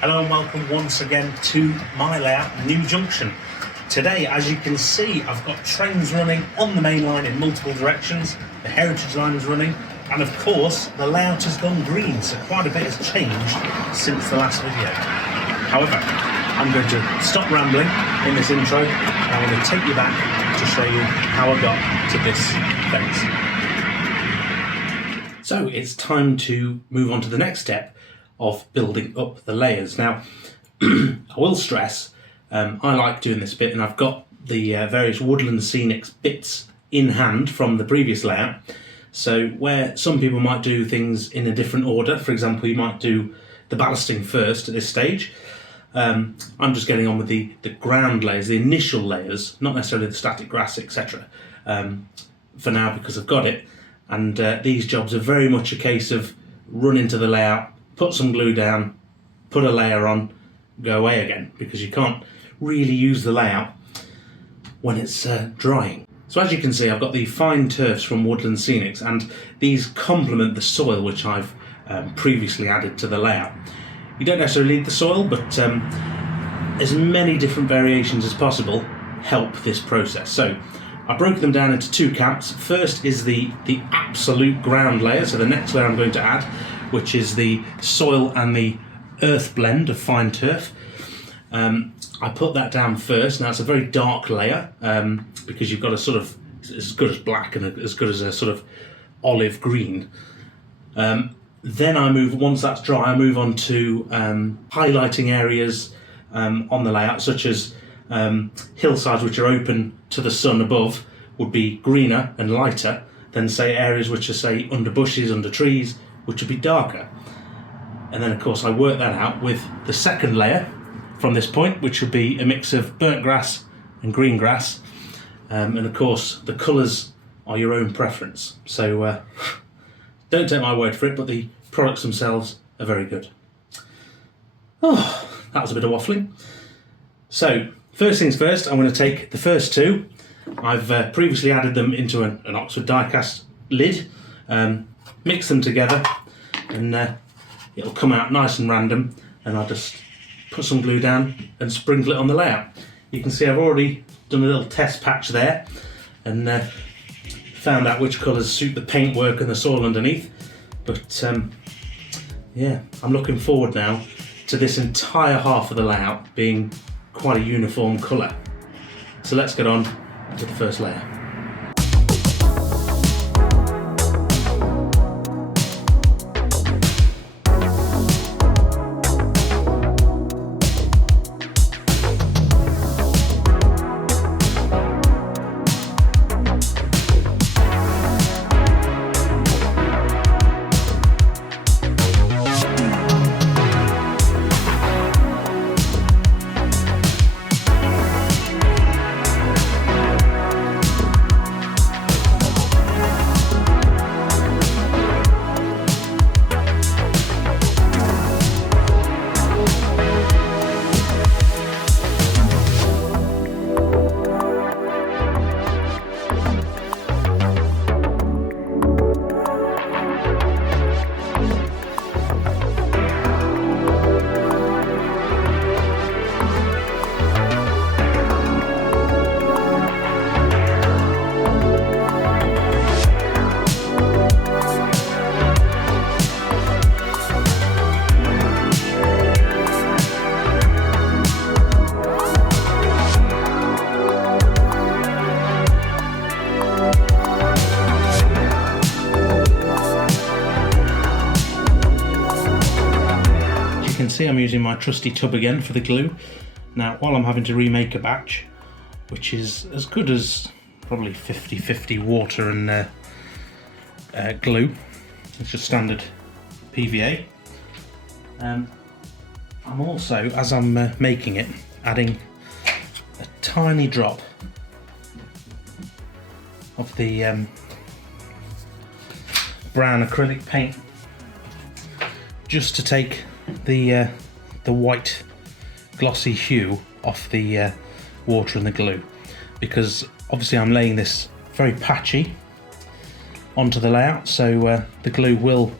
Hello and welcome once again to my layout, New Junction. Today, as you can see, I've got trains running on the main line in multiple directions, the heritage line is running, and of course, the layout has gone green, so quite a bit has changed since the last video. However, I'm going to stop rambling in this intro, and I'm going to take you back to show you how I got to this phase. So, it's time to move on to the next step of building up the layers. Now, I will stress, I like doing this bit, and I've got the various woodland scenic bits in hand from the previous layout. So where some people might do things in a different order, for example, you might do the ballasting first at this stage. I'm just getting on with the ground layers, the initial layers, not necessarily the static grass, etc. For now, because I've got it. And these jobs are very much a case of run into the layout, put some glue down, put a layer on, go away again, because you can't really use the layout when it's drying. So as you can see, I've got the fine turfs from Woodland Scenics, and these complement the soil which I've previously added to the layout. You don't necessarily need the soil, but as many different variations as possible help this process. So I broke them down into two camps. First is the absolute ground layer, so the next layer I'm going to add, which is the soil and the earth blend of fine turf. I put that down first. Now it's a very dark layer because you've got a sort of, as good as black and as good as a sort of olive green. Then I move, once that's dry, I move on to highlighting areas on the layout, such as hillsides which are open to the sun above would be greener and lighter than, say, areas which are, say, under bushes, under trees, which would be darker. And then of course I work that out with the second layer from this point, which would be a mix of burnt grass and green grass. And of course the colours are your own preference. So don't take my word for it, but the products themselves are very good. Oh, that was a bit of waffling. So first things first, I'm going to take the first two. I've previously added them into an Oxford die-cast lid, mix them together, and it'll come out nice and random, and I'll just put some glue down and sprinkle it on the layout. You can see I've already done a little test patch there and found out which colours suit the paintwork and the soil underneath. But yeah, I'm looking forward now to this entire half of the layout being quite a uniform colour. So let's get on to the first layer. See, I'm using my trusty tub again for the glue. Now, while I'm having to remake a batch, which is as good as probably 50-50 water and glue, it's just standard PVA. I'm also, as I'm making it, adding a tiny drop of the brown acrylic paint, just to take the white glossy hue off the water and the glue, because obviously I'm laying this very patchy onto the layout, so the glue will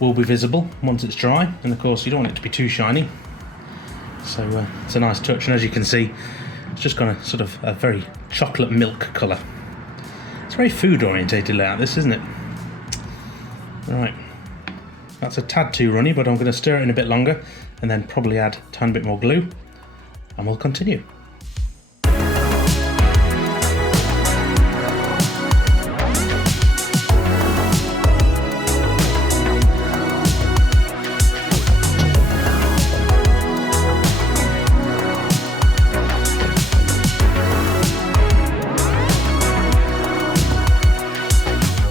be visible once it's dry, and of course you don't want it to be too shiny. So it's a nice touch, and as you can see, it's just got a sort of a very chocolate milk colour. It's a very food orientated layout, this, isn't it? Right, that's a tad too runny, but I'm going to stir it in a bit longer and then probably add a tiny bit more glue, and we'll continue.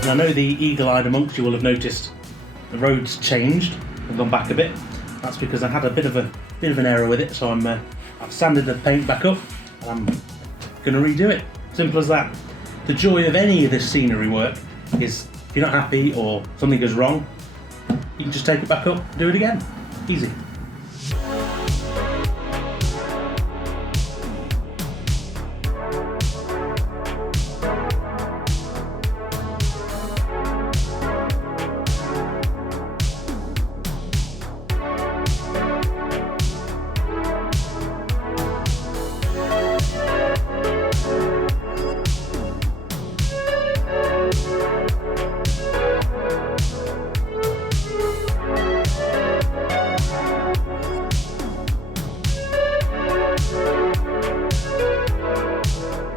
I know the eagle-eyed amongst you will have noticed the road's changed and gone back a bit. That's because I had a bit of an error with it, so I've sanded the paint back up and I'm going to redo it. Simple as that. The joy of any of this scenery work is if you're not happy or something goes wrong, you can just take it back up and do it again. Easy.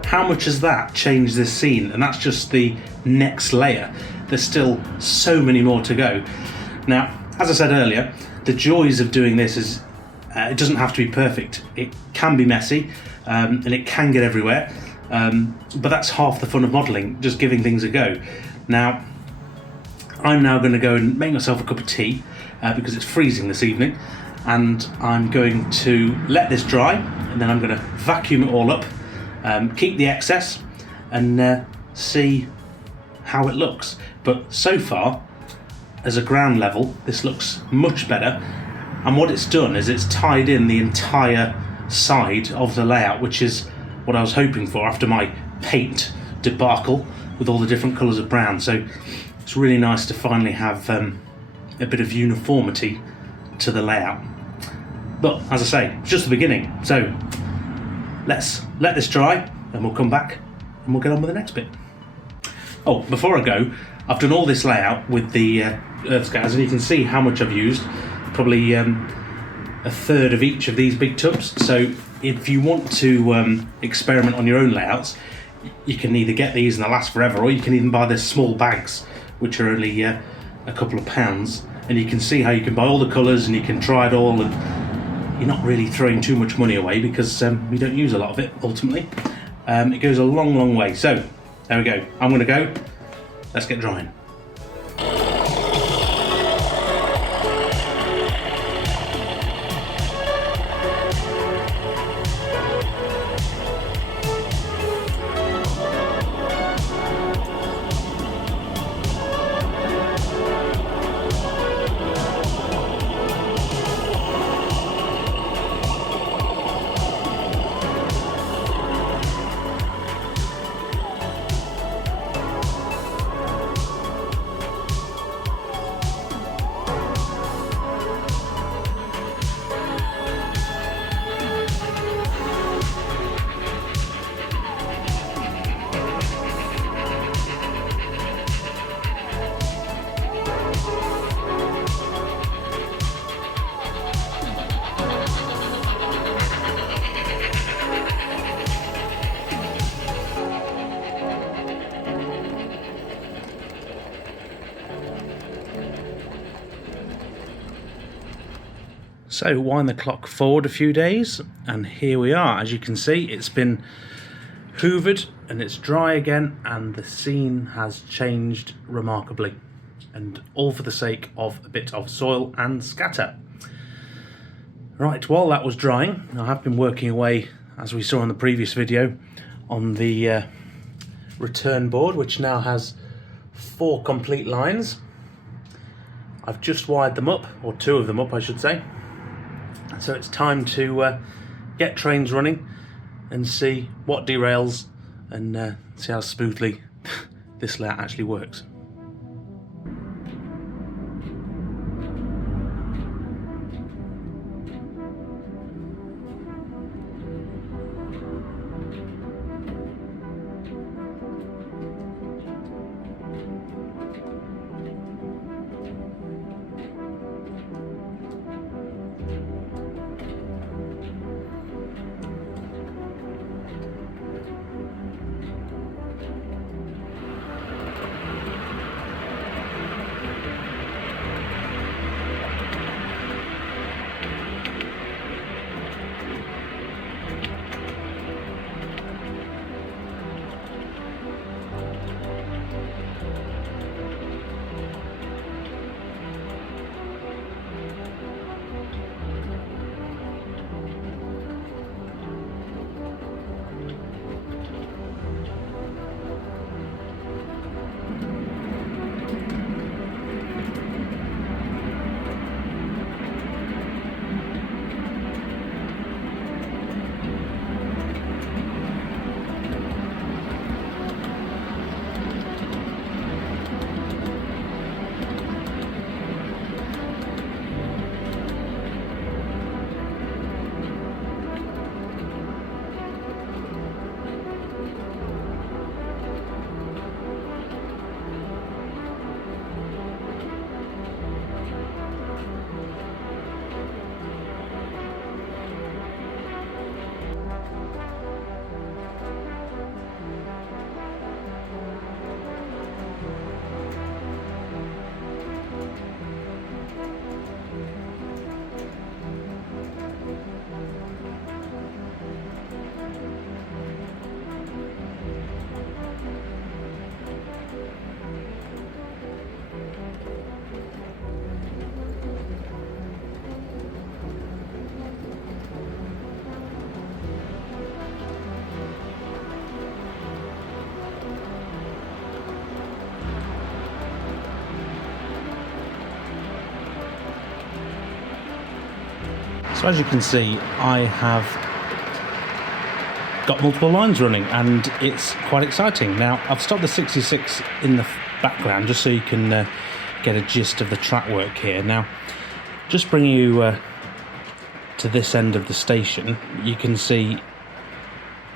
How much has that changed this scene? And that's just the next layer. There's still so many more to go. Now, as I said earlier, the joys of doing this is it doesn't have to be perfect. It can be messy and it can get everywhere, but that's half the fun of modelling, just giving things a go. Now, I'm now going to go and make myself a cup of tea because it's freezing this evening, and I'm going to let this dry, and then I'm going to vacuum it all up, keep the excess, and see how it looks. But so far, as a ground level, this looks much better, and what it's done is it's tied in the entire side of the layout, which is what I was hoping for after my paint debacle with all the different colours of brown. So it's really nice to finally have a bit of uniformity to the layout. But as I say, it's just the beginning, so let's let this dry and we'll come back and we'll get on with the next bit. Oh, before I go, I've done all this layout with the earth scatters, and you can see how much I've used, probably a third of each of these big tubs. So if you want to experiment on your own layouts, you can either get these and they'll last forever, or you can even buy the small bags, which are only a couple of pounds, and you can see how you can buy all the colours and you can try it all, and you're not really throwing too much money away because we don't use a lot of it ultimately. It goes a long way. So there we go, I'm going to go, let's get drying. So wind the clock forward a few days, and here we are. As you can see, it's been hoovered and it's dry again, and the scene has changed remarkably, and all for the sake of a bit of soil and scatter. Right, while that was drying, I have been working away, as we saw in the previous video, on the return board, which now has 4 complete lines. I've just wired them up, or 2 of them up I should say. So it's time to get trains running and see what derails, and see how smoothly this layout actually works. So as you can see, I have got multiple lines running and it's quite exciting. Now I've stopped the 66 in the background just so you can get a gist of the track work here. Now just bring you to this end of the station, you can see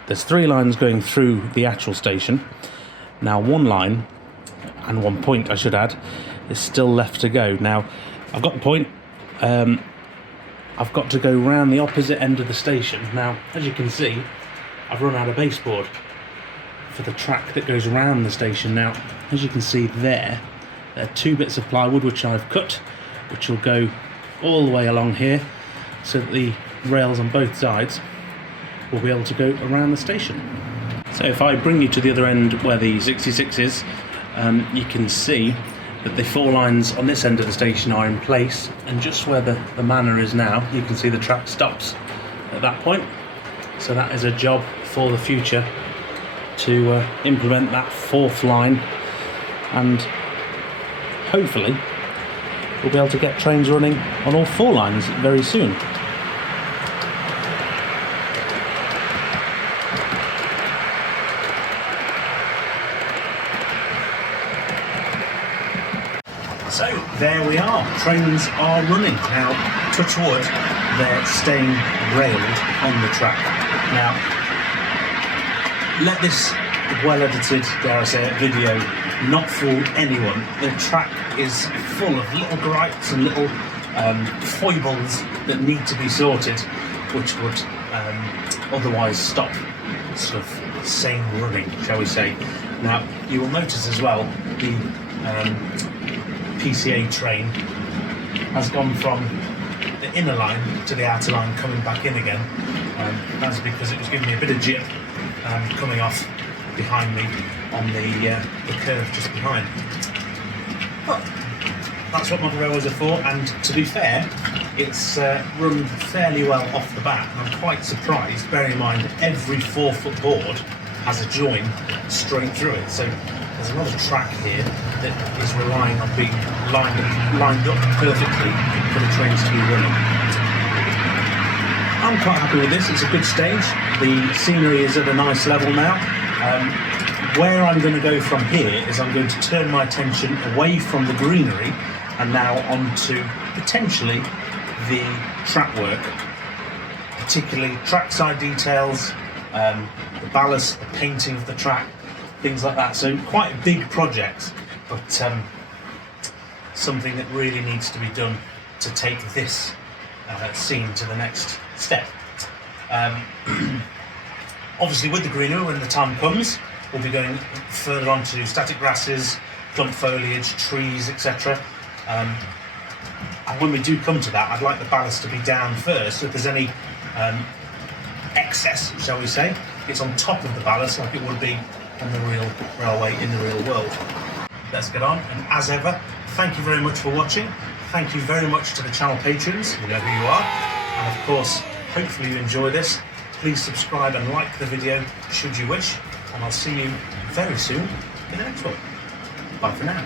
there's 3 lines going through the actual station. Now one line, and one point I should add, is still left to go. Now I've got the point, I've got to go round the opposite end of the station. Now as you can see, I've run out of baseboard for the track that goes around the station. Now as you can see there are 2 bits of plywood which I've cut, which will go all the way along here so that the rails on both sides will be able to go around the station. So if I bring you to the other end where the 66 is, you can see that the 4 lines on this end of the station are in place, and just where the manor is now, you can see the track stops at that point. So that is a job for the future to implement that 4th line, and hopefully we'll be able to get trains running on all 4 lines very soon. So there we are, trains are running. Now, touch wood, they're staying railed on the track. Now, let this well-edited, dare I say it, video not fool anyone. The track is full of little gripes and little foibles that need to be sorted, which would otherwise stop sort of sane running, shall we say. Now, you will notice as well the PCA train has gone from the inner line to the outer line, coming back in again. That's because it was giving me a bit of jip coming off behind me on the curve just behind. But that's what model railways are for, and to be fair, it's run fairly well off the bat. I'm quite surprised, bearing in mind every 4-foot board has a join straight through it. So there's another track here that is relying on being lined up perfectly for the trains to be running. I'm quite happy with this, it's a good stage. The scenery is at a nice level now. Where I'm going to go from here is I'm going to turn my attention away from the greenery and now onto potentially the track work, particularly trackside details, the ballast, the painting of the track, things like that. So quite big projects, but something that really needs to be done to take this scene to the next step. Obviously with the greenery, when the time comes, we'll be going further on to static grasses, clump foliage, trees, etc. And when we do come to that, I'd like the ballast to be down first, so if there's any excess, shall we say, it's on top of the ballast like it would be on the real railway in the real world. Let's get on, and as ever, thank you very much for watching. Thank you very much to the channel patrons, you know who you are, and of course, hopefully you enjoy this. Please subscribe and like the video should you wish, and I'll see you very soon in the next one. Bye for now.